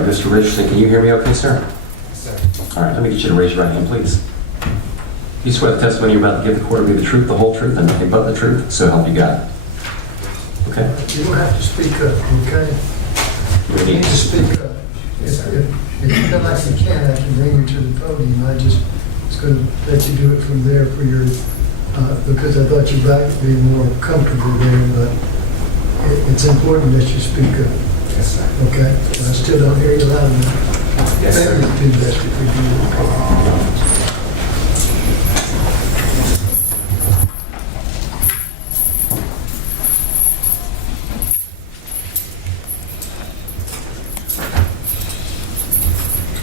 right, Mr. Richardson, can you hear me okay, sir? Yes, sir. All right, let me get you to raise your right hand, please. You swear the testimony you're about to give the court will be the truth, the whole truth, and nothing but the truth, so help you God. Okay? You don't have to speak up, okay? You You need need to speak up. Yes, sir. If you feel like you can, I can bring you to the podium. I just was going to let you do it from there for your, because I thought your back would be more comfortable there, but it's important that you speak up, Yes, sir. okay? I still don't hear you loud enough. Yes, sir. Maybe do best if we do, okay?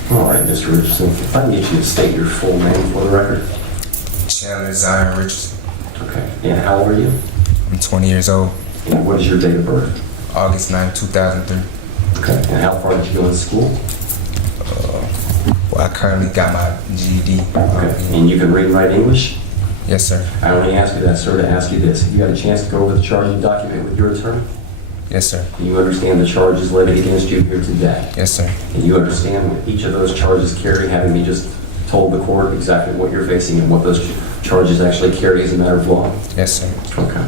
All right, Mr. Richardson, if I can get you to state your full name for the record. Chandler Zion Richardson. Okay. And how old are you? I'm 20 years old. And what is your date of birth? August 9, 2003. Okay. And how far did you go in school? Well, I currently got my GED. Okay. And you can read and write English? Yes, sir. I only ask you that, sir, to ask you this. Have you had a chance to go over the charging document with your attorney? Yes, sir. Do you understand the charges levied against you here today? Yes, sir. And you understand what each of those charges carry, having me just told the court exactly what you're facing and what those charges actually carry as a matter of law? Yes, sir. Okay.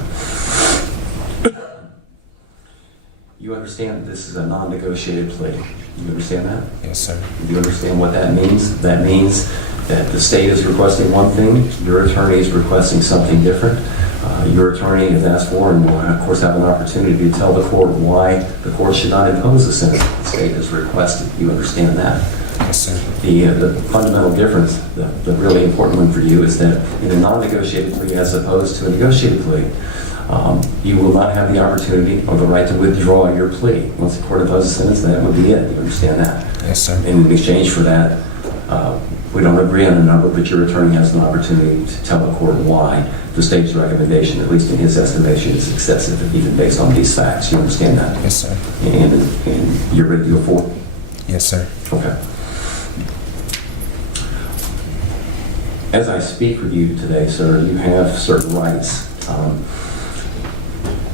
You understand that this is a non-negotiated plea. You understand that? Yes, sir. Do you understand what that means? That means that the state is requesting one thing, your attorney is requesting something different. Your attorney has asked for and will, of course, have an opportunity to tell the court why the court should not impose the sentence the state has requested. You understand that? Yes, sir. The fundamental difference, the really important one for you, is that in a non-negotiated plea as opposed to a negotiated plea, you will not have the opportunity or the right to withdraw your plea. Once the court imposes a sentence, that would be it. You understand that? Yes, sir. In exchange for that, we don't agree on a number, but your attorney has an opportunity to tell the court why the state's recommendation, at least in his estimation, is excessive, even based on these facts. You understand that? Yes, sir. And you're ready to go forward? Yes, sir. Okay. As I speak with you today, sir, you have certain rights,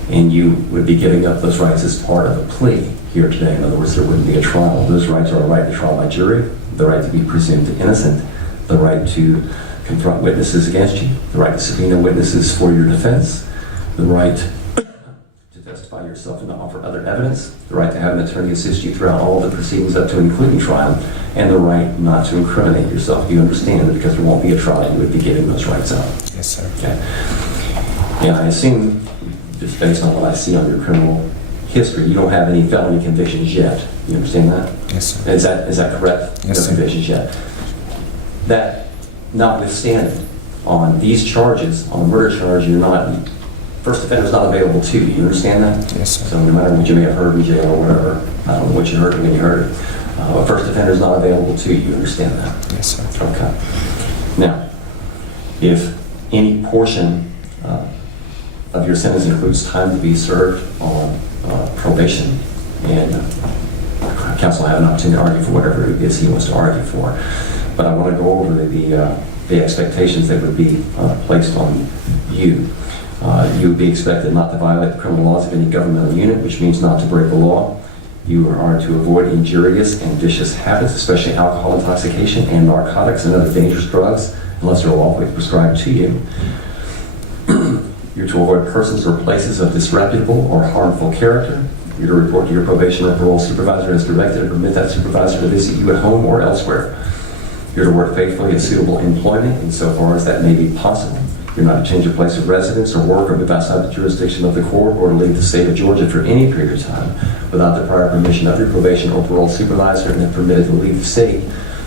and you would be giving up those rights as part of a plea here today. In other words, there wouldn't be a trial. Those rights are a right to trial by jury, the right to be presumed innocent, the right to confront witnesses against you, the right to subpoena witnesses for your defense, the right to testify yourself and to offer other evidence, the right to have an attorney assist you throughout all of the proceedings up to and including trial, and the right not to incriminate yourself. You understand that because there won't be a trial, you would be giving those rights up. Yes, sir. Okay. And I assume, just based on what I see on your criminal history, you don't have any felony convictions yet. You understand that? Yes, sir. Is that correct? Yes, No sir. convictions yet. That notwithstanding, on these charges, on the murder charge, you're not, first offender is not available to you. You understand that? Yes, sir. So no matter what you may have heard in jail or whatever, I don't know what you heard when you heard it, a first offender is not available to you. You understand that? Yes, sir. Okay. Now, if any portion of your sentence includes time to be served on probation, and counsel will have an opportunity to argue for whatever it is he wants to argue for. But I want to go over the expectations that would be placed on you. You would be expected not to violate the criminal laws of any governmental unit, which means not to break the law. You are to avoid injurious and vicious habits, especially alcohol intoxication and narcotics and other dangerous drugs, unless they're lawfully prescribed to you. You're to avoid persons or places of disreputable or harmful character. You're to report to your probation or parole supervisor as directed and permit that supervisor to visit you at home or elsewhere. You're to work faithfully in suitable employment insofar as that may be possible. You're not to change your place of residence or work or live outside the jurisdiction of the court or to leave the state of Georgia for any period of time without the prior permission of your probation or parole supervisor, and if permitted to leave the state.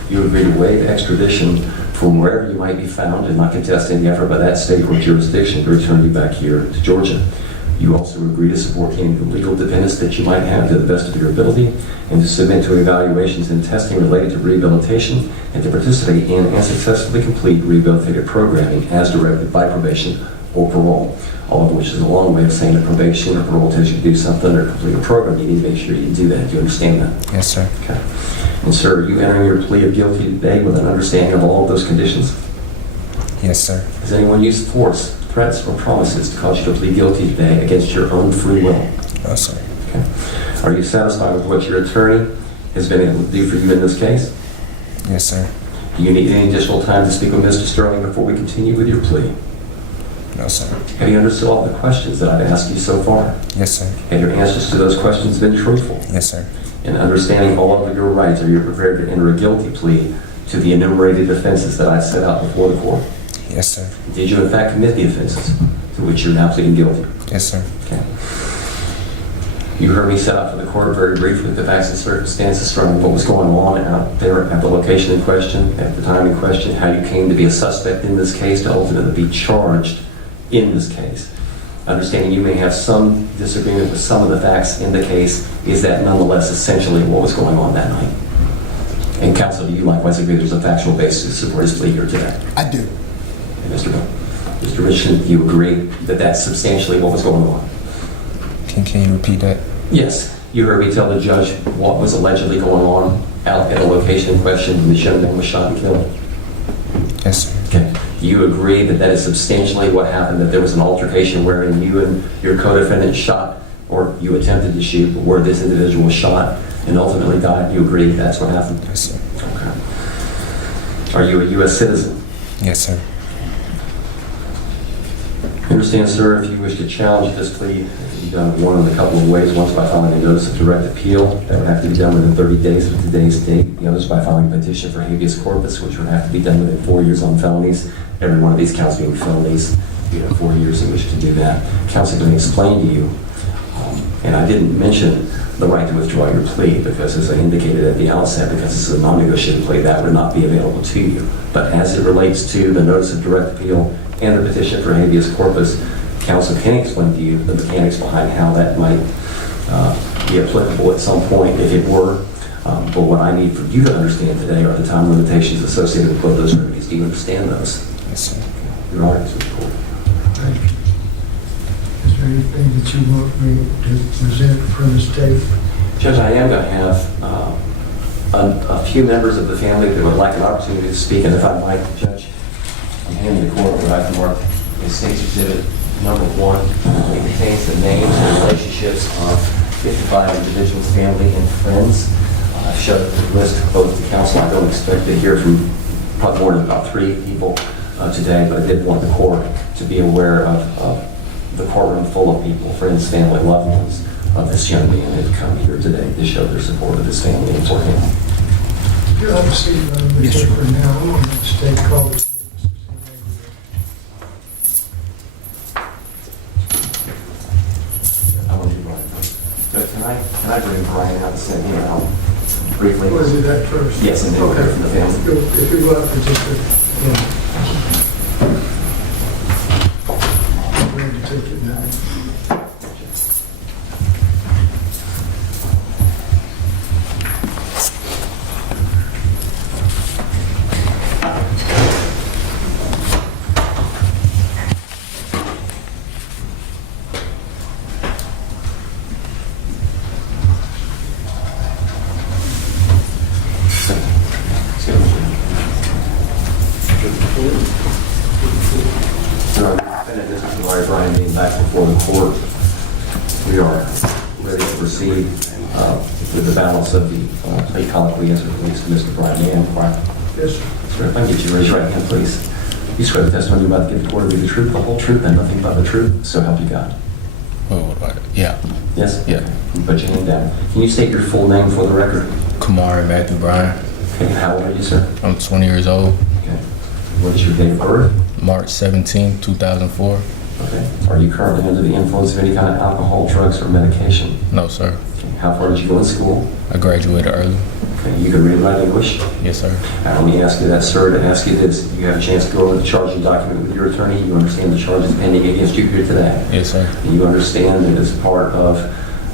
You agree to waive extradition from wherever you might be found and not contest any effort by that state or jurisdiction to return you back here to Georgia. You also agree to support any legal dependents that you might have to the best of your ability, and to submit to evaluations and testing related to rehabilitation, and to participate in and successfully complete rehabilitative programming as directed by probation or parole. All of which is a long way of saying that probation or parole tells you to do something or complete a program. You need to make sure you do that. Do you understand that? Yes, sir. Okay. And sir, are you entering your plea of guilty today with an understanding of all of those conditions? Yes, sir. Has anyone used force, threats, or promises to cause you to plead guilty today against your own free will? No, sir. Okay. Are you satisfied with what your attorney has been able to do for you in this case? Yes, sir. Do you need any additional time to speak with Mr. Sterling before we continue with your plea? No, sir. Have you understood all the questions that I've asked you so far? Yes, sir. Have your answers to those questions been truthful? Yes, sir. In understanding all of your rights, are you prepared to enter a guilty plea to the enumerated offenses that I set out before the court? Yes, sir. Did you in fact commit the offenses to which you're now pleading guilty? Yes, sir. Okay. You heard me set out for the court very briefly the facts and circumstances surrounding what was going on out there at the location in question, at the time in question, how you came to be a suspect in this case, to ultimately be charged in this case. Understanding you may have some disagreement with some of the facts in the case, is that nonetheless essentially what was going on that night? And counsel, do you likewise agree there's a factual basis to support his plea here today? I do. And Mr. Richardson, do you agree that that's substantially what was going on? Can you repeat that? Yes. You heard me tell the judge what was allegedly going on out at the location in question when this young man was shot and killed? Yes, sir. Okay. Do you agree that that is substantially what happened, that there was an altercation wherein you and your co-defendant shot, or you attempted to shoot, but where this individual was shot and ultimately died? You agree that's what happened? Yes, sir. Okay. Are you a U.S. citizen? Yes, sir. Understand, sir, if you wish to challenge this plea, you've done one of a couple of ways. Once by filing a notice of direct appeal, that would have to be done within 30 days of today's date. The other is by filing a petition for habeas corpus, which would have to be done within 4 years on felonies. Every one of these counts being felonies. You have 4 years in which to do that. Counsel can explain to you, and I didn't mention the right to withdraw your plea because, as I indicated at the outset, because this is a non-negotiated plea, that would not be available to you. But as it relates to the notice of direct appeal and the petition for habeas corpus, counsel can explain to you the mechanics behind how that might be applicable at some point if it were. But what I need for you to understand today are the time limitations associated with both those remedies. Do you understand those? Yes, sir. Your Honor, Mr. Court. Thank you. Is there anything that you want me to present from the state? Judge, I am going to have a few members of the family that would like an opportunity to speak, and if I might, Judge, I'm handing the court what I've marked in State's Exhibit number 1. It contains the names and relationships of 55 individuals, family, and friends. I've showed the list both to counsel. I don't expect to hear from probably more than about 3 people today, but I did want the court to be aware of the courtroom full of people, friends, family, loved ones of this young man who've come here today to show their support of his family and for him. You'll have a seat on the Yes, sir. paper now. I'm going to state call. I want to do Brian first. But can I bring Brian out and send him out briefly? Want to do that first? Yes, and then we'll hear from the family. If we go up for just a, yeah. I'm ready to take it now. Brian being back before the court, we are ready to proceed with the balance of the plea colloquy as it relates to Mr. Brian Mann. Yes, sir. Sir, if I can get you to raise your right hand, please. You swear the testimony you're about to give the court to be the truth, the whole truth, and nothing but the truth, so help you God. Yeah. Yes? Yeah. You put your hand down. Can you state your full name for the record? Kamari Matthew Bryan. Okay, how old are you, sir? I'm 20 years old. Okay. What is your date of birth? March 17, 2004. Okay. Are you currently under the influence of any kind of alcohol, drugs, or medication? No, sir. Okay. How far did you go in school? I graduated early. Okay. You can read and write English? Yes, sir. Let me ask you that, sir, to ask you this. You have a chance to go over the charging document with your attorney. You understand the charges pending against you here today. Yes, sir. And you understand that as part of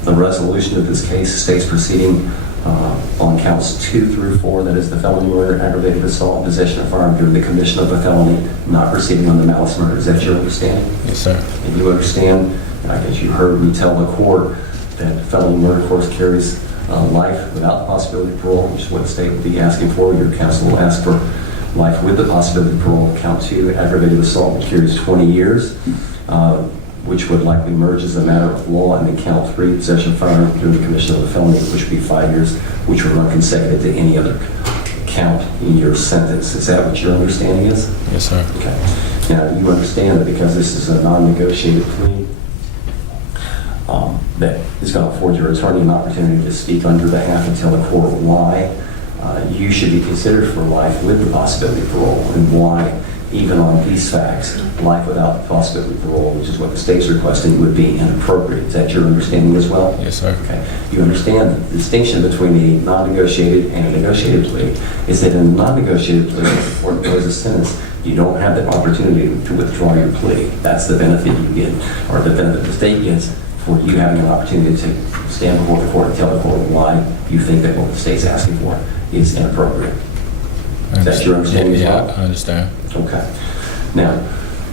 the resolution of this case, the state's proceeding on counts 2 through 4, that is the felony murder, aggravated assault, possession of firearm during the commission of a felony, not proceeding on the malice murder. Is that your understanding? Yes, sir. And you understand, and I guess you heard me tell the court, that felony murder, of course, carries life without the possibility of parole, which is what the state will be asking for. Your counsel will ask for life with the possibility of parole. Count 2, aggravated assault, which carries 20 years. which would likely merge as a matter of law, and then count 3, possession of firearm during the commission of a felony, which would be 5 years, which would run consecutive to any other count in your sentence. Is that what your understanding is? Yes, sir. Okay. Now, you understand that because this is a non-negotiated plea, that is going to afford your attorney an opportunity to speak on your behalf and tell the court why you should be considered for life with the possibility of parole, and why, even on these facts, life without the possibility of parole, which is what the state's requesting, would be inappropriate. Is that your understanding as well? Yes, sir. Okay. You understand the distinction between a non-negotiated and a negotiated plea is that in a non-negotiated plea, if the court imposes a sentence, you don't have the opportunity to withdraw your plea. That's the benefit you get, or the benefit the state gets, for you having an opportunity to stand before the court and tell the court why you think that what the state's asking for is inappropriate. Is that your understanding as well? Yeah, I understand. Okay. Now,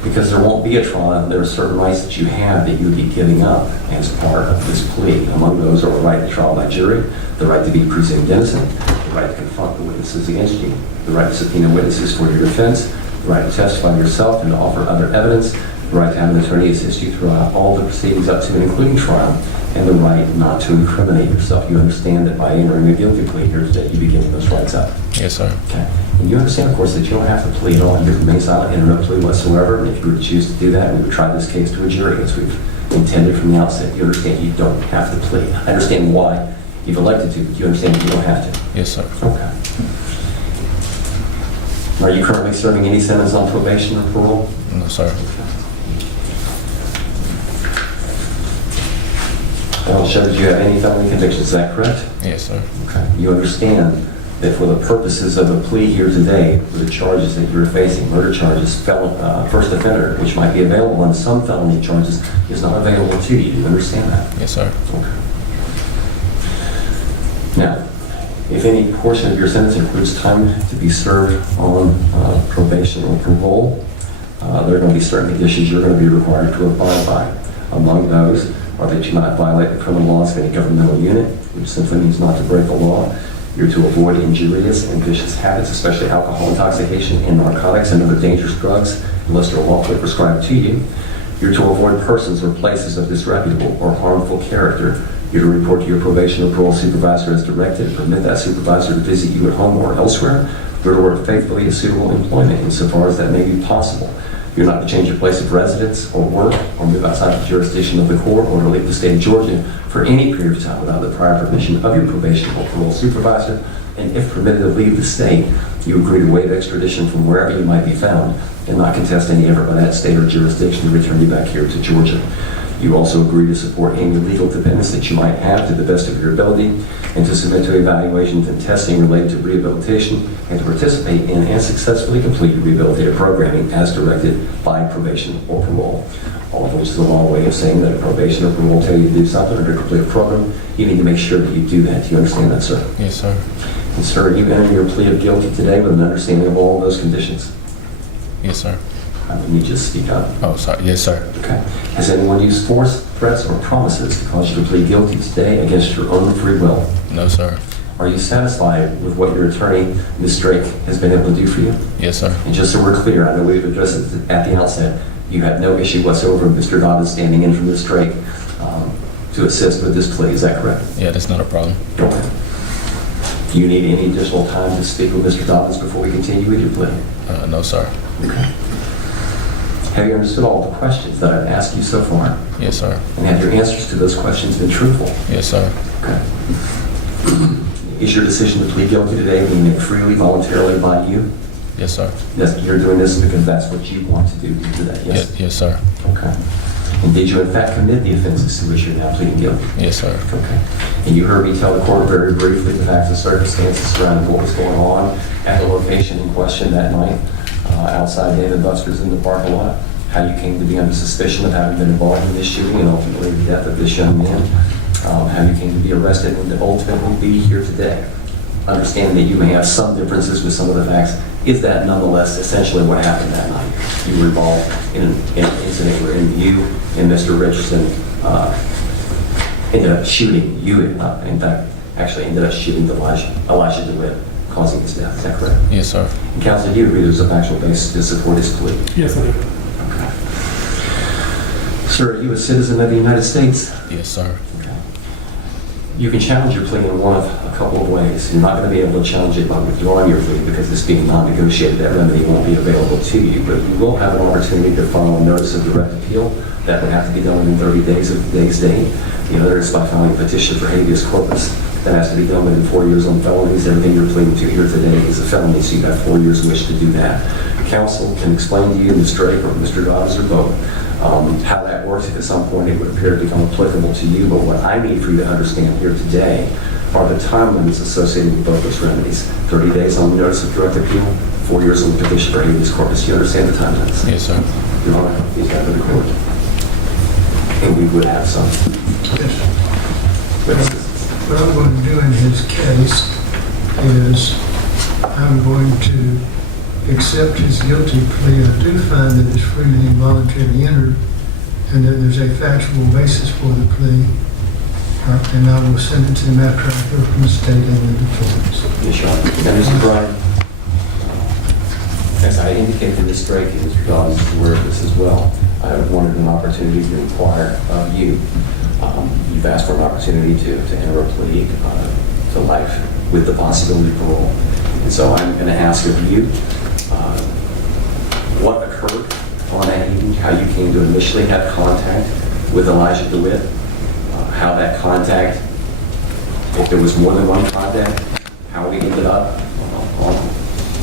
because there won't be a trial, there are certain rights that you have that you would be giving up as part of this plea. Among those are the right to trial by jury, the right to be presumed innocent, the right to confront the witnesses against you, the right to subpoena witnesses for your defense, the right to testify yourself and to offer other evidence, the right to have an attorney assist you throughout all the proceedings up to and including trial, and the right not to incriminate yourself. You understand that by entering a guilty plea here today, you be giving those rights up. Yes, sir. Okay. And you understand, of course, that you don't have to plead at all. You can remain silent, enter no plea whatsoever. And if you were to choose to do that, we would try this case to a jury, as we've intended from the outset. You understand you don't have to plead. I understand why you've elected to, but you understand you don't have to. Yes, sir. Okay. Are you currently serving any sentence on probation or parole? No, sir. I don't show that you have any felony convictions. Is that correct? Yes, sir. Okay. You understand that for the purposes of a plea here today, for the charges that you're facing, murder charges, first offender, which might be available, and some felony charges, is not available to you. Do you understand that? Yes, sir. Okay. Now, if any portion of your sentence includes time to be served on probation or parole, there are going to be certain conditions you're going to be required to abide by. Among those are that you not violate the criminal laws of any governmental unit, which simply means not to break the law. You're to avoid injurious and vicious habits, especially alcohol intoxication and narcotics and other dangerous drugs, unless they're lawfully prescribed to you. You're to avoid persons or places of disreputable or harmful character. You're to report to your probation or parole supervisor as directed and permit that supervisor to visit you at home or elsewhere. You're to work faithfully to suitable employment insofar as that may be possible. You're not to change your place of residence or work or move outside the jurisdiction of the court or to leave the state of Georgia for any period of time without the prior permission of your probation or parole supervisor. And if permitted to leave the state, you agree to waive extradition from wherever you might be found and not contest any effort by that state or jurisdiction to return you back here to Georgia. You also agree to support any legal dependents that you might have to the best of your ability and to submit to evaluations and testing related to rehabilitation and to participate in and successfully complete rehabilitative programming as directed by probation or parole. All of which is a long way of saying that a probation or parole tell you to do something or to complete a program, you need to make sure that you do that. Do you understand that, sir? Yes, sir. And sir, you enter your plea of guilty today with an understanding of all of those conditions. Yes, sir. You just speak up. Oh, sorry. Yes, sir. Okay. Has anyone used force, threats, or promises to cause you to plead guilty today against your own free will? No, sir. Are you satisfied with what your attorney, Ms. Drake, has been able to do for you? Yes, sir. And just so we're clear, I know we've addressed it at the outset, you had no issue whatsoever with Mr. Dobbins standing in for Ms. Drake to assist with this plea. Is that correct? Yeah, that's not a problem. Okay. Do you need any additional time to speak with Mr. Dobbins before we continue with your plea? No, sir. Okay. Have you understood all the questions that I've asked you so far? Yes, sir. And have your answers to those questions been truthful? Yes, sir. Okay. Is your decision to plead guilty today being made freely, voluntarily by you? Yes, sir. Yes, you're doing this because that's what you want to do today, yes? Yes, sir. Okay. And did you in fact commit the offenses to which you're now pleading guilty? Yes, sir. Okay. And you heard me tell the court very briefly the facts and circumstances surrounding what was going on at the location in question that night, outside David Buster's in the parking lot, how you came to be under suspicion of having been involved in this shooting and ultimately the death of this young man, how you came to be arrested and to ultimately be here today. Understanding that you may have some differences with some of the facts, is that nonetheless essentially what happened that night? You were involved in an incident wherein you and Mr. Richardson ended up shooting, in fact, actually ended up shooting Elijah DeWitt, causing his death. Is that correct? Yes, sir. And counsel, do you agree there's a factual basis to support his plea? Yes, I do. Sir, are you a citizen of the United States? Yes, sir. You can challenge your plea in one of a couple of ways. You're not going to be able to challenge it by withdrawing your plea because it's being non-negotiated. That remedy won't be available to you, but you will have an opportunity to file a notice of direct appeal. That would have to be done in 30 days of today's date. The other is by filing a petition for habeas corpus. That has to be done within 4 years on felonies. Everything you're pleading to here today is a felony, so you have 4 years in which to do that. Counsel can explain to you, Ms. Drake or Mr. Dobbs or both, how that works. If at some point it would appear to become applicable to you, but what I need for you to understand here today are the time limits associated with both those remedies. 30 days on the notice of direct appeal, 4 years on the petition for habeas corpus. You understand the time limits? Yes, sir. Your Honor, please have the record. And we would have some Yes. witnesses. What I'm going to do in his case is I'm going to accept his guilty plea. I do find that it's freely and voluntarily entered and that there's a factual basis for the plea. And I will send it to him after I hear from the state and the defense. Yes, Your Honor. And Mr. Bryan, as I indicated, Ms. Drake and Mr. Dobbs is aware of this as well. I wanted an opportunity to inquire of you. You've asked for an opportunity to enter a plea to life with the possibility of parole. And so I'm going to ask of you what occurred on that evening, how you came to initially have contact with Elijah DeWitt, how that contact, if there was more than one contact, how we ended up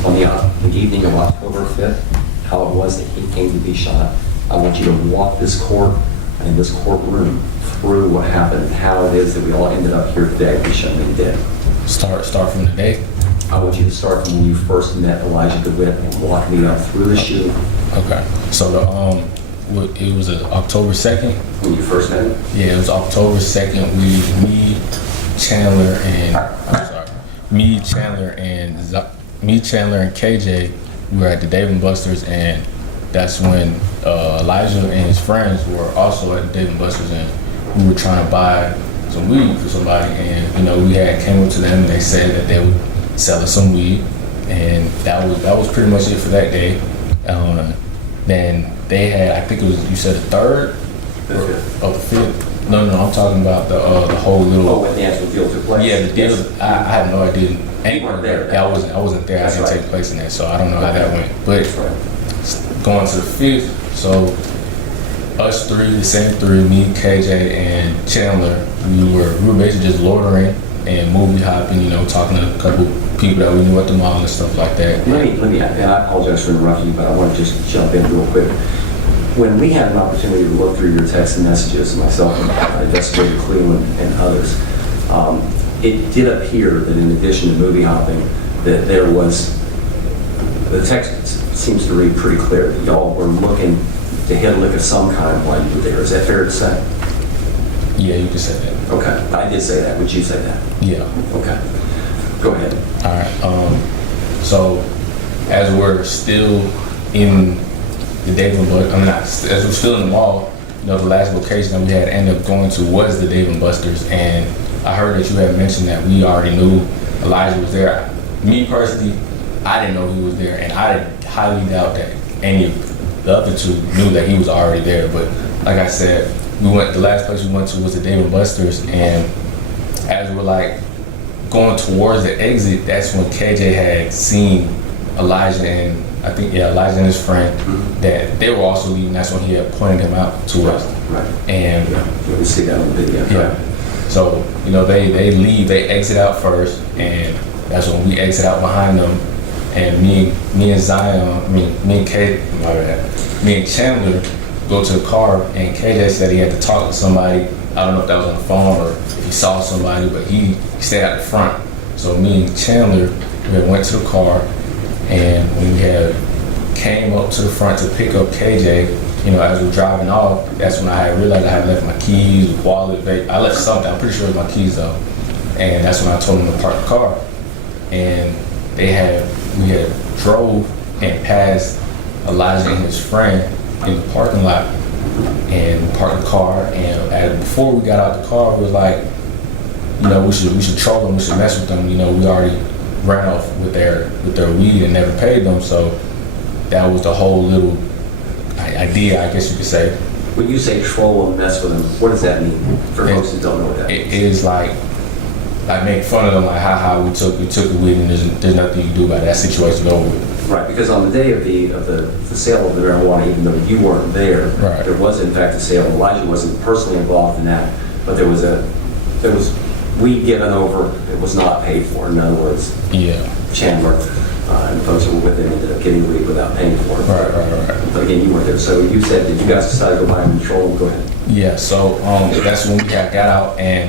on the evening of October 5th, how it was that he came to be shot. I want you to walk this court and this courtroom through what happened and how it is that we all ended up here today. We shouldn't have did. Start from the day. I want you to start from when you first met Elijah DeWitt and walk me up through the shooting. Okay. So it was October 2nd. When you first met him? Yeah, it was October 2nd. Me, Chandler, and KJ, we were at the Dave & Buster's, and that's when Elijah and his friends were also at the Dave & Buster's, and we were trying to buy some weed for somebody, and we had came up to them and they said that they would sell us some weed, and that was pretty much it for that day. Then they had, I think it was, you said the 3rd? The 5th. Oh, the 5th? No, I'm talking about the whole little. Oh, when the actual deal took place? Yeah, the deal. I had no idea. You weren't there. Yeah, I wasn't there. That's I didn't right. take place in that, so I don't know how that went. But That's right. going to the 5th, so us three, the same three, me, KJ, and Chandler, we were basically just loitering and movie hopping, talking to a couple people that we knew at the mall and stuff like that. Let me, and I apologize for interrupting you, but I want to just jump in real quick. When we had an opportunity to look through your text messages, myself and Investigator Cleveland and others, it did appear that in addition to movie hopping, that there was, the text seems to read pretty clear that y'all were looking to hit a lick of some kind while you were there. Is that fair to say? Yeah, you can say that. Okay, I did say that. Would you say that? Yeah. Okay. Go ahead. All right. So as we're still in the Dave & Buster's, as we're still in the mall, the last location that we had ended up going to was the Dave & Buster's, and I heard that you had mentioned that we already knew Elijah was there. Me personally, I didn't know he was there, and I highly doubt that any of the other two knew that he was already there. But like I said, the last place we went to was the Dave & Buster's, and as we're going towards the exit, that's when KJ had seen Elijah and Elijah and his friend, that they were also leaving. That's when he had pointed him out to us. Right. And you can see that on the video. yeah. So, they leave, they exit out first, and that's when we exit out behind them. And me and Zion, me and Chandler go to the car, and KJ said he had to talk to somebody. I don't know if that was on the phone or if he saw somebody, but he stayed at the front. So me and Chandler, we went to the car, and when we had came up to the front to pick up KJ, as we're driving off, that's when I had realized I had left my keys, wallet, vape. I left something, I'm pretty sure it was my keys though. And that's when I told them to park the car. And we had drove and passed Elijah and his friend in the parking lot and parked the car. And before we got out the car, we was like, we should troll them, we should mess with them. We already ran off with their weed and never paid them. So that was the whole little idea, I guess you could say. When you say troll and mess with them, what does that mean for folks who don't know what that It means? is like make fun of them, like, haha, we took the weed and there's nothing you can do about it. That situation's over with. Right, because on the day of the sale of the marijuana, even though you weren't there, Right. there was in fact a sale. Elijah wasn't personally involved in that, but there was weed given over. It was not paid for. In other words, Yeah. Chandler and the folks that were with him ended up getting weed without paying for it. Right. But again, you weren't there. So you said that you guys decided to go buy and control. Go ahead. Yeah, so that's when we got out, and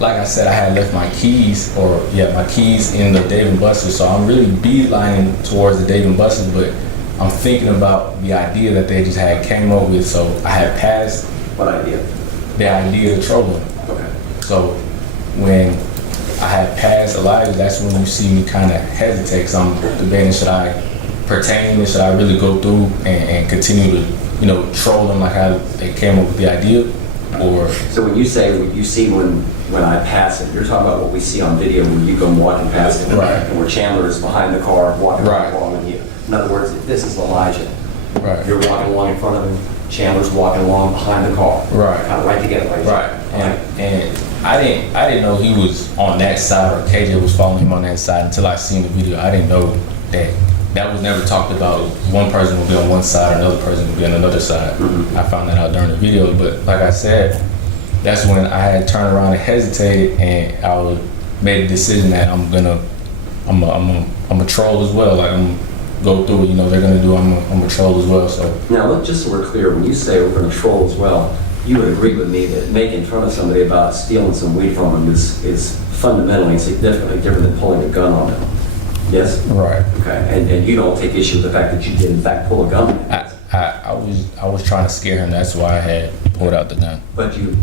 like I said, I had left my keys in the Dave & Buster's, so I'm really beelining towards the Dave & Buster's, but I'm thinking about the idea that they just had came up with, so I had passed What idea? the idea of trolling. Okay. So when I had passed Elijah, that's when you see me kind of hesitate, because I'm debating, should I pertain and should I really go through and continue to, troll them like how they came up with the idea, or... So when you say you see when I pass it, you're talking about what we see on video when you come walking past it, Right. and where Chandler is behind the car walking Right. along with you. In other words, this is Elijah. Right. You're walking along in front of him. Chandler's walking along behind the car. Right. Kind of right together, right? Right, and I didn't know he was on that side or KJ was following him on that side until I seen the video. I didn't know that was never talked about. One person would be on one side, another person would be on another side. Mhm. I found that out during the video, but like I said, that's when I had turned around and hesitated, and I made a decision that I'm a troll as well. Like I'm go through what they're gonna do. I'm a troll as well. So Now, just so we're clear, when you say we're going to troll as well, you would agree with me that making fun of somebody about stealing some weed from them is fundamentally significantly different than pulling a gun on them. Yes? right. Okay. And you don't take issue with the fact that you did in fact pull a gun on him. I was trying to scare him. That's why I had pulled out the gun. But you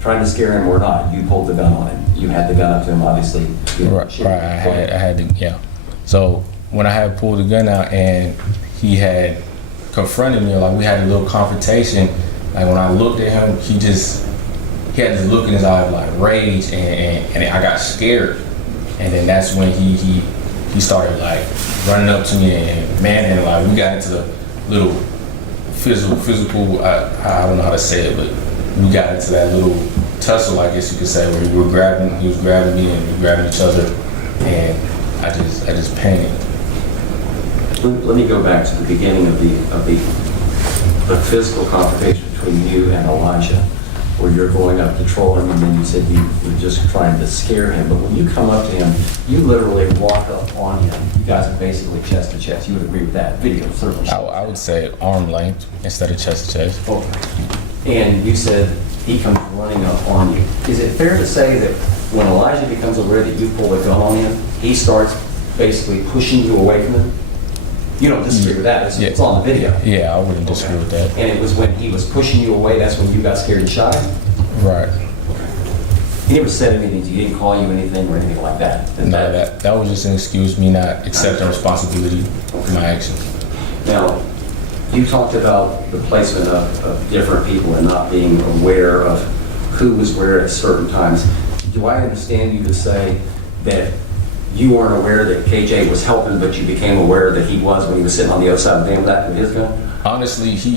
trying to scare him or not, you pulled the gun on him. You had the gun up to him, obviously. Right. I had to, yeah. So when I had pulled the gun out and he had confronted me, like we had a little confrontation, like when I looked at him, he had this look in his eye of like rage, and I got scared. And then that's when he started like running up to me and manhandling. Like we got into the little physical, I don't know how to say it, but we got into that little tussle, I guess you could say, where he was grabbing me and we were grabbing each other, and I just panicked. Let me go back to the beginning of the physical confrontation between you and Elijah, where you're going up to troll him, and then you said you were just trying to scare him. But when you come up to him, you literally walk up on him. You guys are basically chest to chest. You would agree with that? Video certainly shows I would say arm length instead of chest to chest. And you said he comes running up on you. Is it fair to say that when Elijah becomes aware that you pulled a gun on him, he starts basically pushing you away from him? You don't disagree with that? It's on the video. Yeah, I wouldn't disagree with that. And it was when he was pushing you away, that's when you got scared and shot him? Right. He never said anything to you, he didn't call you anything or anything like that? No, that was just an excuse, me not accepting responsibility for my actions. Now, you talked about the placement of different people and not being aware of who was where at certain times. Do I understand you to say that you weren't aware that KJ was helping, but you became aware that he was when he was sitting on the other side of the van with his gun? Honestly, he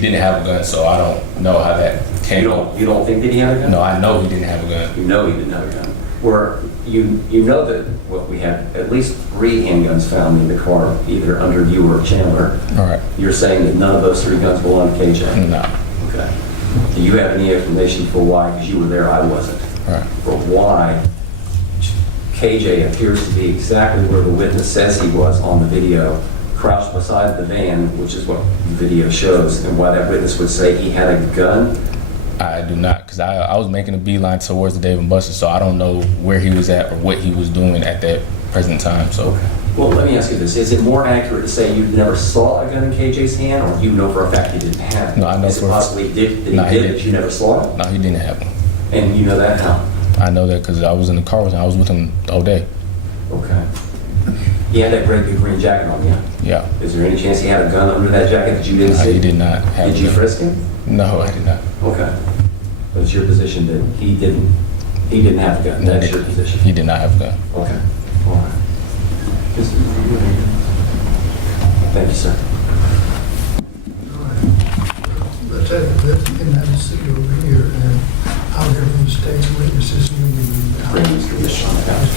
didn't have a gun, so I don't know how that came up. You don't think that he had a gun? No, I know he didn't have a gun. You know he didn't have a gun. Where you know that we had at least 3 handguns found in the car, either under you or Chandler. All right. You're saying that none of those 3 guns belong to KJ? No. Okay. Do you have any information for why? Because you were there, I wasn't. All right. For why KJ appears to be exactly where the witness says he was on the video, crouched beside the van, which is what the video shows, and why that witness would say he had a gun? I do not, because I was making a beeline towards the Dave & Buster's, so I don't know where he was at or what he was doing at that present time. So, Well, let me ask you this. Is it more accurate to say you never saw a gun in KJ's hand, or you know for a fact he didn't have it? No, I know Is it for a fact. possibly he did, No, he but didn't. you never saw it? no, he didn't have one. And you know that how? I know that because I was in the car with him. I was with him all day. Okay. He had that great big green jacket on, yeah? Yeah. Is there any chance he had a gun under that jacket that you didn't No, see? he did not have Did you a gun. frisk him? No, I did not. Okay. But it's your position that he didn't have a gun. No, That's your position. He did not have a gun. Okay. All right. Thank you, sir. All right. Let's let him have a seat over here, and I'll hear from the state's witnesses when we leave. Bring Mr. Bishop.